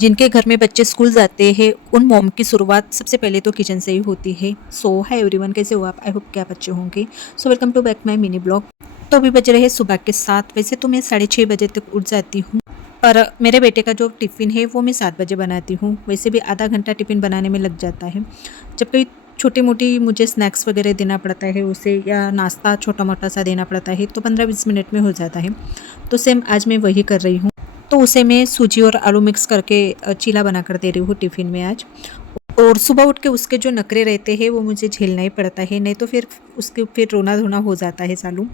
जिनके घर में बच्चे स्कूल जाते हैं उन मॉम की शुरुआत सबसे पहले तो किचन से ही होती है। सो हाय एवरीवन, कैसे हो आप? आई होप क्या बच्चे होंगे। So welcome to back my mini blog. तो अभी बज रहे हैं सुबह के 7। वैसे तो मैं 6:30 बजे तक उठ जाती हूँ, पर मेरे बेटे का जो टिफ़िन है वो मैं 7 बजे बनाती हूँ। वैसे भी आधा घंटा टिफ़िन बनाने में लग जाता है। जब कोई छोटी मोटी मुझे स्नैक्स वगैरह देना पड़ता है उसे, या नाश्ता छोटा मोटा सा देना पड़ता है, तो 15-20 मिनट में हो जाता है। तो सेम आज मैं वही कर रही हूँ। तो उसे मैं सूजी और आलू मिक्स करके चीला बना कर दे रही हूँ टिफ़िन में आज। और सुबह उठ के उसके जो नखरे रहते हैं वो मुझे झेलना ही पड़ता है, नहीं तो फिर रोना धोना हो जाता है चालू।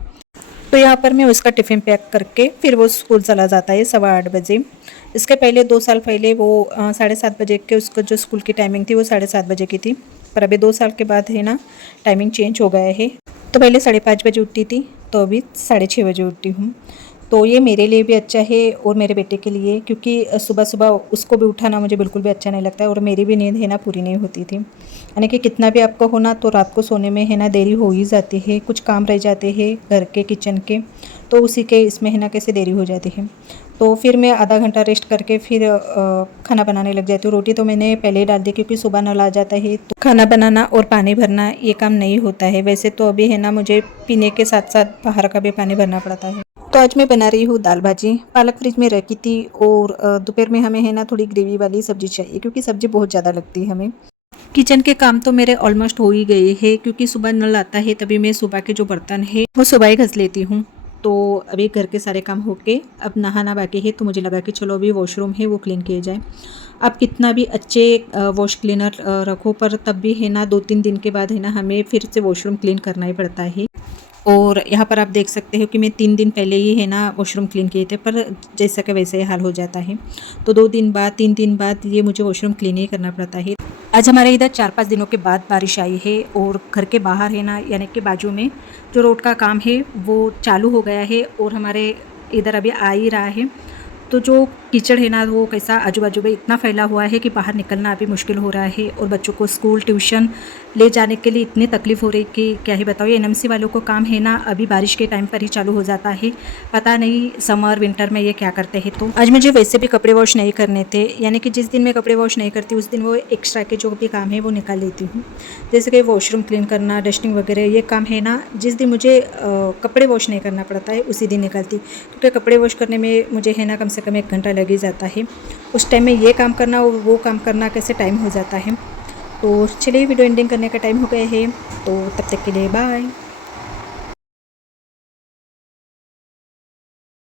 तो यहाँ पर मैं उसका टिफ़िन पैक करके फिर वो स्कूल चला जाता है 8:15 बजे। इसके पहले 2 साल पहले वो 7:30 बजे के उसका जो स्कूल की टाइमिंग थी वो 7:30 बजे की थी। पर अभी 2 साल के बाद है ना, टाइमिंग चेंज हो गया है। तो पहले 5:30 बजे उठती थी, तो अभी 6:30 बजे उठती हूँ। तो ये मेरे लिए भी अच्छा है और मेरे बेटे के लिए, क्योंकि सुबह-सुबह उसको भी उठाना मुझे बिल्कुल भी अच्छा नहीं लगता है और मेरी भी नींद है ना पूरी नहीं होती थी। यानी कि कितना भी आपका हो ना, तो रात को सोने में है ना देरी हो ही जाती है, कुछ काम रह जाते हैं घर के किचन के, तो उसी के इसमें है ना कैसे देरी हो जाती है। तो फिर मैं आधा घंटा रेस्ट करके फिर खाना बनाने लग जाती हूँ। रोटी तो मैंने पहले ही डाल दी, क्योंकि सुबह नल आ जाता है तो खाना बनाना और पानी भरना ये काम नहीं होता है। वैसे तो अभी है ना मुझे पीने के साथ-साथ बाहर का भी पानी भरना पड़ता है। तो आज मैं बना रही हूँ दाल भाजी। पालक फ्रिज में रखी थी और दोपहर में हमें है ना थोड़ी ग्रेवी वाली सब्जी चाहिए, क्योंकि सब्जी बहुत ज़्यादा लगती है हमें। किचन के काम तो मेरे ऑलमोस्ट हो ही गए हैं, क्योंकि सुबह नल आता है तभी मैं सुबह के जो बर्तन है वो सुबह ही घस लेती हूँ। तो अभी घर के सारे काम होके अब नहाना बाकी है, तो मुझे लगा कि चलो अभी वॉशरूम है वो क्लीन किया जाए। आप कितना भी अच्छे वॉश क्लीनर रखो, पर तब भी है ना 2-3 दिन के बाद है ना हमें फिर से वॉशरूम क्लीन करना ही पड़ता है। और यहाँ पर आप देख सकते हो कि मैं 3 दिन पहले ही है ना वॉशरूम क्लीन किए थे, पर जैसा कि वैसे ही हाल हो जाता है। तो 2 दिन बाद 3 दिन बाद ये मुझे वॉशरूम क्लीन ही करना पड़ता है। आज हमारे इधर 4-5 दिनों के बाद बारिश आई है और घर के बाहर है ना, यानी कि बाजू में जो रोड का काम है वो चालू हो गया है और हमारे इधर अभी आ ही रहा है। तो जो कीचड़ है ना वो कैसा आजू बाजू में इतना फैला हुआ है कि बाहर निकलना अभी मुश्किल हो रहा है, और बच्चों को स्कूल ट्यूशन ले जाने के लिए इतनी तकलीफ़ हो रही कि क्या ही बताओ। ये एनएमसी वालों को काम है ना अभी बारिश के टाइम पर ही चालू हो जाता है, पता नहीं समर विंटर में ये क्या करते हैं। तो आज मुझे वैसे भी कपड़े वॉश नहीं करने थे, यानी कि जिस दिन मैं कपड़े वॉश नहीं करती उस दिन वो एक्स्ट्रा के जो भी काम है वो निकाल लेती हूँ। जैसे कि वॉशरूम क्लीन करना, डस्टिंग वगैरह, ये काम है ना जिस दिन मुझे कपड़े वॉश नहीं करना पड़ता है उसी दिन निकालती, क्योंकि कपड़े वॉश करने में मुझे है ना कम से कम 1 घंटा लग ही जाता है। उस टाइम में ये काम करना और वो काम करना कैसे टाइम हो जाता है। तो चलिए वीडियो एंडिंग करने का टाइम हो गया है, तो तब तक के लिए बाय।